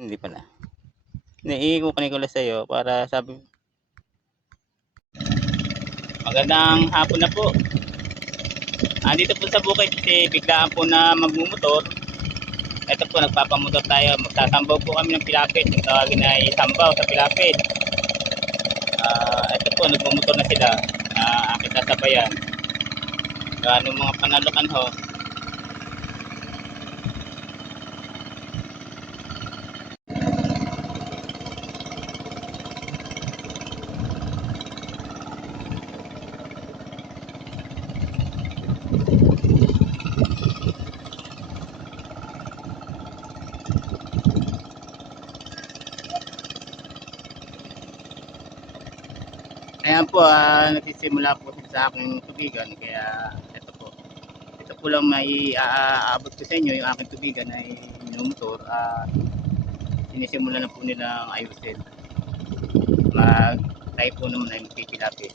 Hindi pala. Ikukunin ko lang sa'yo para sabi magandang hapon na po. Dito po sa bukid kasi biglaan po na magmumotor. Ito po, nagpapamotor tayo. Magsasambaw po kami ng pilapit. Yung tawagin ay sambaw sa pilapit. Ito po, nagmumotor na sila. Aking sasabayan. Ganong mga panalukan ho. Ayan po, nagsisimula po sa aking tubigan. Kaya ito po lang may aabot ko sa inyo. Yung aking tubigan ay minumotor. Sinisimula na po nilang ayusin. Tayo po naman ay magpipilapit.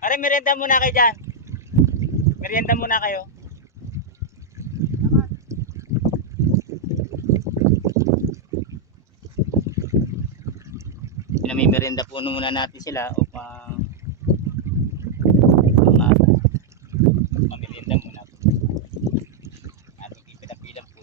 Are, merienda muna kayo dyan. Merienda muna kayo. Pinamimerienda po muna natin sila upang mamerienda muna. At ipilang po.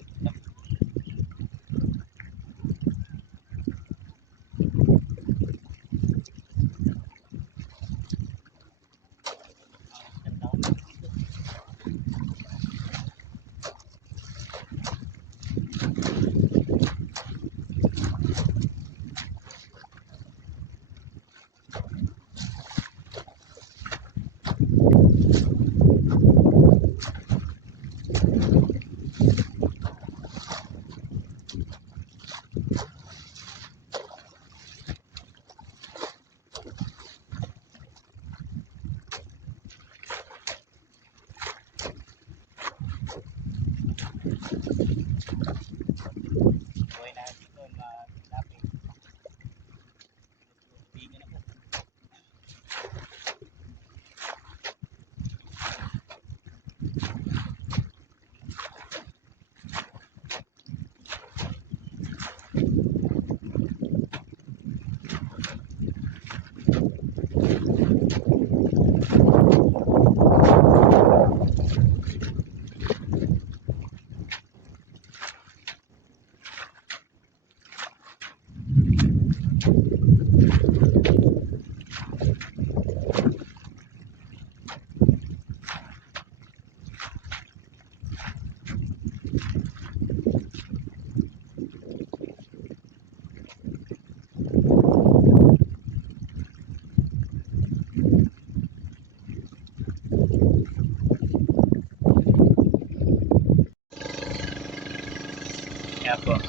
Buhay na dito, maglapit. Tingin na po. Kaya po.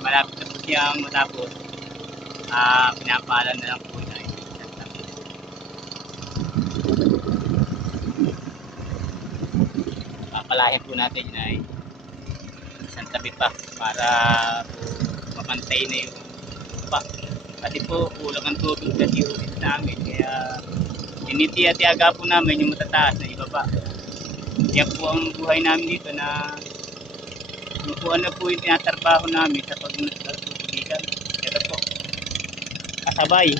Malapit na po siyang matapos. Pinapaalam na lang po na papalahin po natin yun ay isang tabi pa para po mapantay na yung lupa. Kasi po kulang ang tubig sa unit namin, kaya tinitiya-tiyaga po namin yung matataas na ibaba. Yan po ang buhay namin dito, na kung ano po yung tinatrabaho namin sa pag-tutubigan. Ito po, kasabay.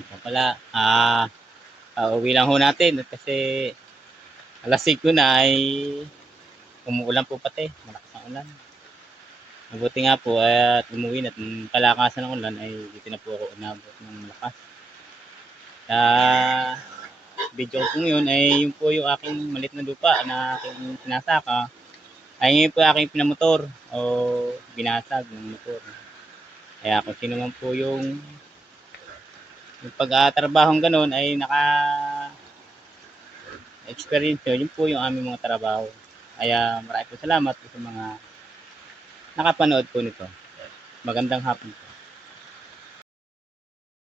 po pala, pauwi lang ho natin at kasi alas 5 na ay umuulan po pati, malakas ang ulan. Mabuti nga po at umuwi na at kalakasan ng ulan ay dito na po ako umabot ng malakas. Sa video ko pong yun ay yun po yung aking maliit na lupa na aking sinasaka. Ay ngayon po aking pinamotor o binasag ng motor. Kaya kung sino man po yung pag-atrabahong gano'n ay naka-experience nyo, yun po yung aming mga trabaho. Kaya maraming po salamat sa mga nakapanood po nito. Magandang hapon po.